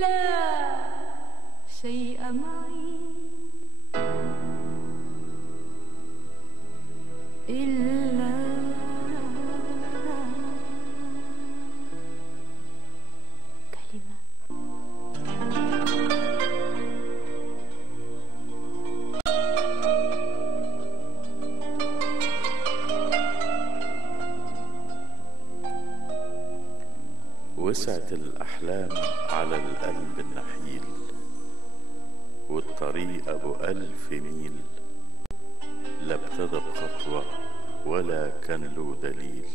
لا شيء معي إلا كلمة. وسعت الأحلام على القلب النحيل، والطريق أبو 1000 ميل، لا ابتدى بخطوة ولا كان له دليل.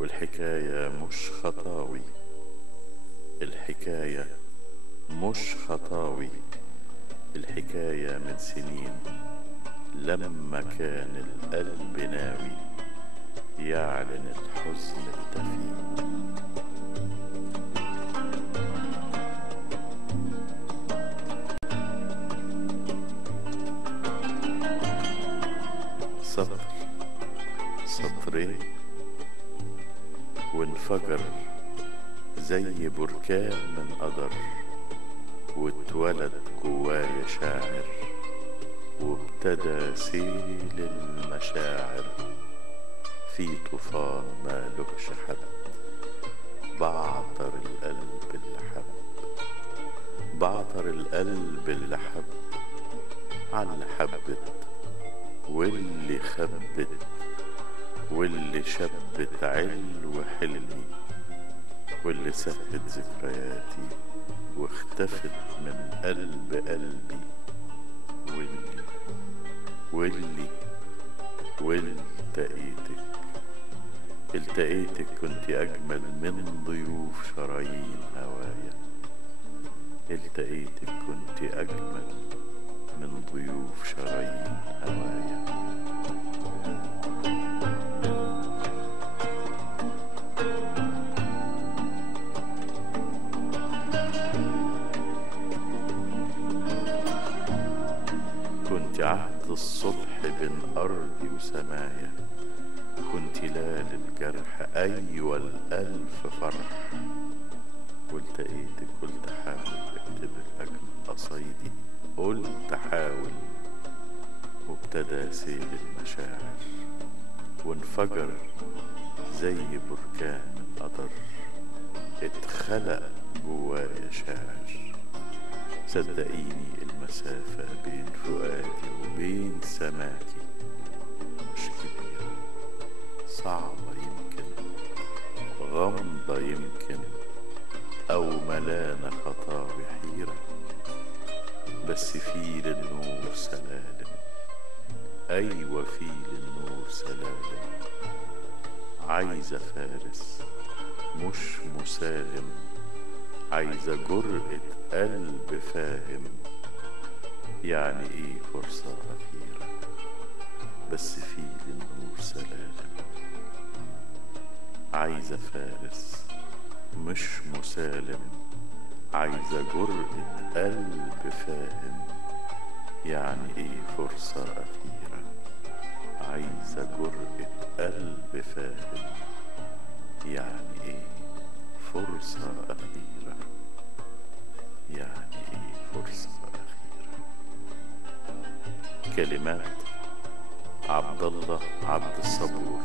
والحكاية مش خطاوي، الحكاية مش خطاوي، الحكاية من سنين لما كان القلب ناوي يعلن الحزن الدفين. سطر سطرين وانفجر زي بركان من قدر، واتولد جوايا شاعر، وابتدى سيل المشاعر في طوفان ما لهش حد. بعطر القلب اللي حب، بعطر القلب اللي حب، عاللي حبت واللي خبت واللي شبت علو حلمي، واللي سهت ذكرياتي واختفت من قلب قلبي. والتقيتك، التقيتك كنت أجمل من ضيوف شرايين هوايا، التقيتك كنت أجمل من ضيوف شرايين هوايا. كنت عهد الصبح بين أرضي وسمايا، كنت ليل الجرح أيوة الألف فرح. والتقيتك قلت حاول أكتبك أجمل قصايدي، قلت حاول، وابتدى سيل المشاعر وانفجر زي بركان من قدر، اتخلق جوايا شاعر. صدقيني المسافة بين فؤادي وبين سماكي مش كبيرة، صعبة يمكن، غامضة يمكن، أو ملانة خطاوي حيرة، بس في للنور سلالم، أيوة في للنور سلالم. عايزة فارس مش مسالم، عايزة جرأة قلب فاهم يعني ايه فرصة أخيرة، بس في للنور سلالم. عايزة فارس مش مسالم، عايزة جرأة قلب فاهم يعني ايه فرصة أخيرة. عايزة جرأة قلب فاهم يعني ايه فرصة أخيرة، يعني ايه فرصة أخيرة. كلمات عبد الله عبد الصبور.